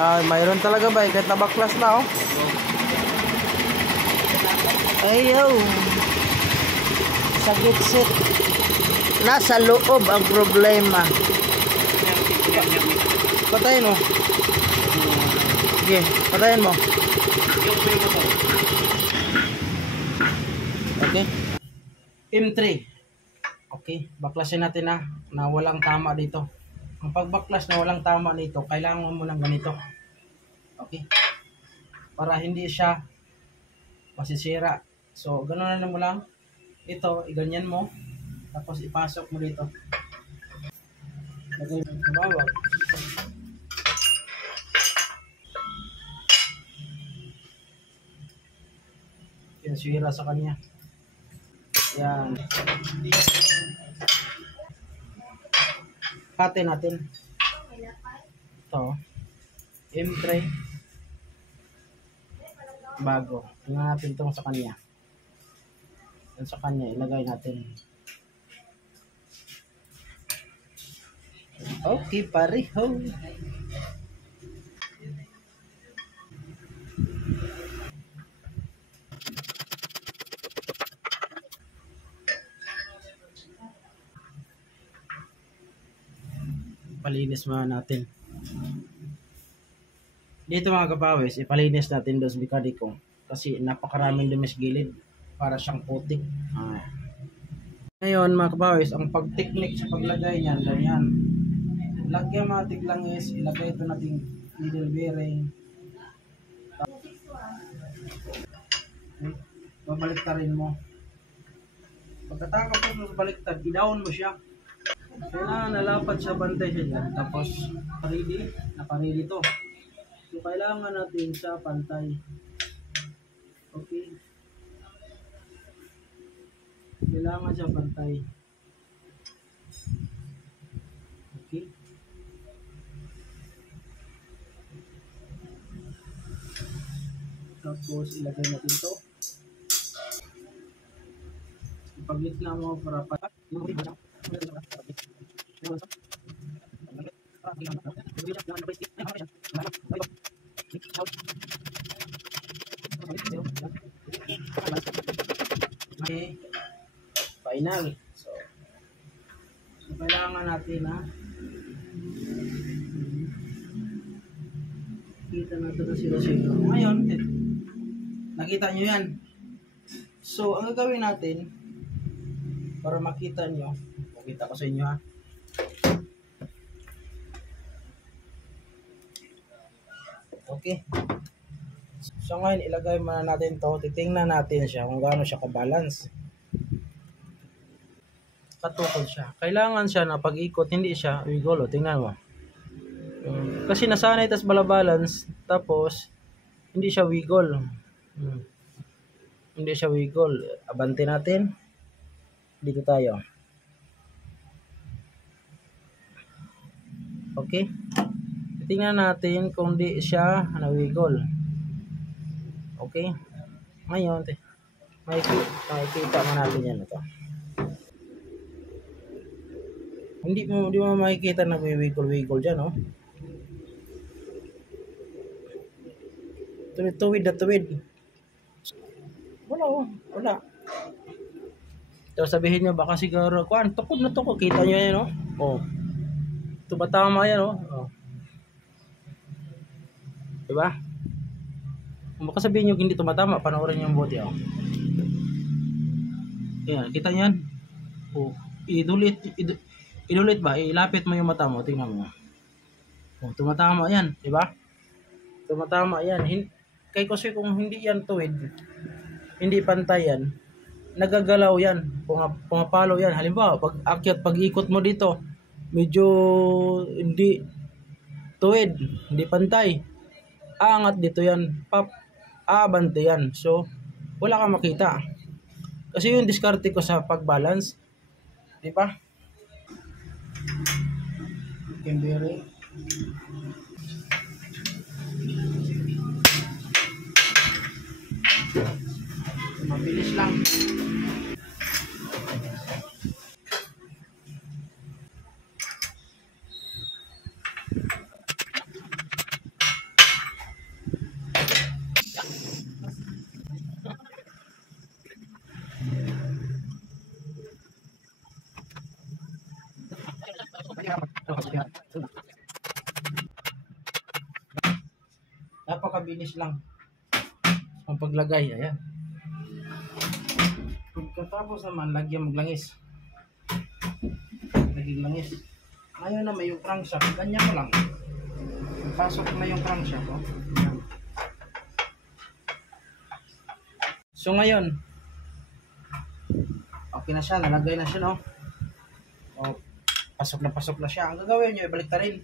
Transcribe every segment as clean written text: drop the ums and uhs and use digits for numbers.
Mayroon talaga ba? Kahit nabaklas na, oh. Ayaw. Sa gitsit. Nasa loob ang problema. Patayin mo. Sige, patayin mo. Okay. M3. Okay, baklasin natin na walang tama dito. Ang pagbaklas na walang tama dito, kailangan mo ng ganito. Okay. Para hindi siya masisira. So, ganoon na mo lang. Ito, iganyan mo. Tapos ipasok mo dito. Lagay mo sa bawah. Yan, sira sa kanya. Yan. Kate natin. Ito. M3. Bago. Tingnan natin itong sa kanya. Yan sa kanya, ilagay natin. Okay, pareho. Palinis muna natin. Dito mga kapawis, ipalinis natin doon sa bikadiko. Kasi napakaraming dumis gilid para siyang putik. Ngayon mga kapawis, ang pag-technique sa paglagay niyan, ganyan. Lagyan matik lang is, ilagay ito nating needle bearing. Okay. Babaliktarin mo. Pagkatapos mo baliktad, i-down mo siya. Kailangan nalapat sa bantay siya dyan. Tapos, naka-ready to. So, kailangan natin sa pantay. Okay. Kailangan siya pantay. Okay. Tapos, ilagay natin to. Ipaglit na mo para pa. Okay. Final. So kailangan natin kita natin na sila. Ngayon, nakita nyo yan. So, ang gagawin natin para makita nyo, makita ko sa inyo Okay. So ngayon, ilagay muna natin to. Titingnan natin siya kung gaano siya ka-balance. Katukod siya. Kailangan siya na pag-ikot, hindi siya wiggle. Tingnan mo. Kasi nasanay tas bala-balance, tapos hindi siya wiggle. Hindi siya wiggle. Abante natin. Dito tayo. Okay. Tingnan natin kung di siya na-wiggle. Okay. Ngayon, makikita mo natin yan ito. Hindi mo makikita na wiggle dyan, oh. Tuwid na tuwid. Wala, oh. Wala. So, sabihin nyo, baka siguro, tukod na tukod. Kita nyo yan, oh. Oh. Ito ba tama yan, oh. Oh. Diba? Kung baka sabihin nyo hindi tumatama, panoorin nyo yung buti, oh. Yan, kita nyo yan? Oh. Inulit ba? Ilapit mo yung mata mo. Tingnan mo. Oh, tumatama yan. Diba? Tumatama yan. Kaya kasi kung hindi yan tuwid, hindi pantay yan, nagagalaw yan. Pumapalo yan. Halimbawa, pag ikot mo dito, medyo hindi tuwid, hindi pantay. Aangat dito yan. Aabante yan. So, wala kang makita. Kasi yung diskarte ko sa pag-balance. Diba? Kimbiri. Mabilis lang. Napakabilis lang ang paglagay. Ayan. Pagkatapos naman, lagyan maglangis. Lagyan langis. Ngayon na may yung crankshaft. Ganyan mo lang. Pasok na yung crankshaft. Oh. So ngayon, okay na siya. Nalagay na siya, no? Oh, pasok na siya. Ang gagawin nyo, ibalik ta rin.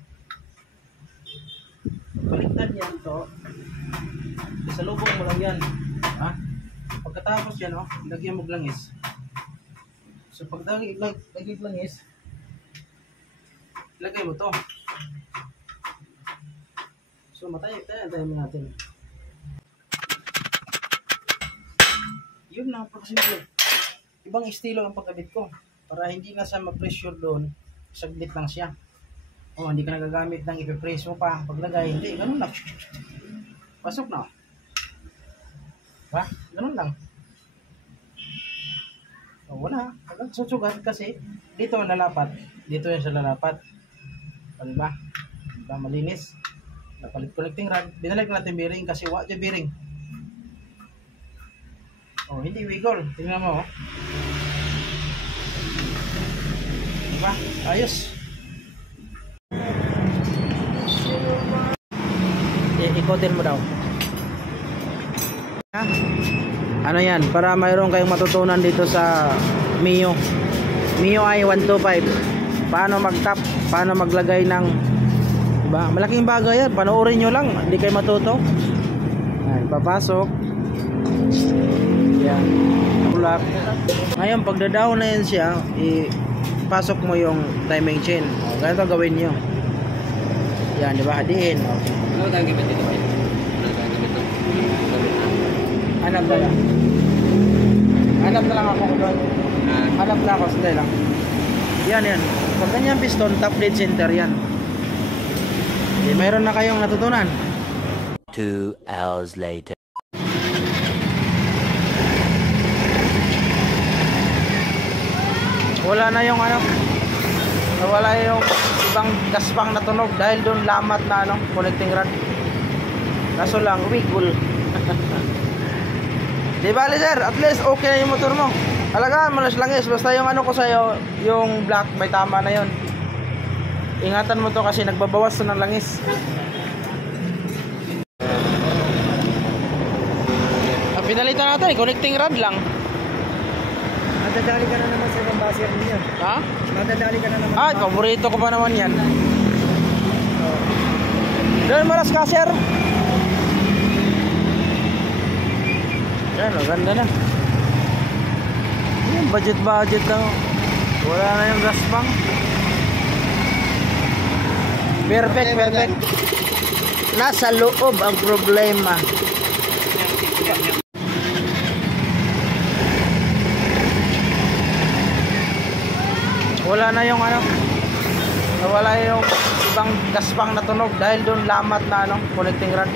Baliktad yan to. Isalubong mo lang yan. Ha? Pagkatapos yan, oh, lagyan mo langis. So pag lagyan langis, lagay mo to. So tayo mo natin. Yun lang, pagkasimple. Ibang estilo ang pagkabit ko. Para hindi na siya ma-pressure doon, saglit lang siya. Oh, hindi ka nagagamit ng ipipress mo pa. Paglagay, hindi, ganun lang. Pasok na. Ha? Ganun lang. Oh, wala. Susugat kasi dito lalapat. Dito yan siya lalapat. Diba? Diba? Malinis. Napalit connecting rod. Binalag natin bearing kasi wala dyan bearing. Oh, hindi wiggle. Tingnan mo. Oh. Diba? Ayos. Ikotin mo daw. Ano yan? Para mayroon kayong matutunan dito sa Mio. Mio i125. Paano mag-tap, paano maglagay ng, diba? Malaking bagay yan. Panoorin nyo lang, hindi kayo matuto. Yan, papasok. Yan. Tulak. Ngayon, pag da-down na yan siya, ipasok mo yung timing chain. O, ganito gawin nyo. Yan, diba? Hadiin. Okay. Ano tayong gamit dito? Ano tayong gamit dito? Hanap na lang. Hanap na lang ako doon. Hanap na ako, sandali lang. Yan. Pag ganyan piston, top dead center yan. Okay, mayroon na kayong natutunan. 2 hours later. Wala na yung ano, nawala yung ibang gaspang na tunog dahil doon lamat na ano, connecting rod. Kaso lang, wiggle. Di bali sir, at least okay na yung motor mo. Alagaan mo na langis, basta yung ano ko sa'yo, yung black, may tama na yon. Ingatan mo to kasi nagbabawas to ng langis. Ang pinalitan natin, connecting rod lang. Madadali ka na naman sa ibang basir niya. Ha? Madadali ka na naman. Ah, paborito ko pa naman yan. Doon maras ka sir. Yan, ganda na. Yan, budget lang. Wala na yung gas pang. Perfect. Nasa loob ang problema. Wala na yung ano, nawala yung ibang gaspang na tunog dahil doon lamat na ano, connecting rod.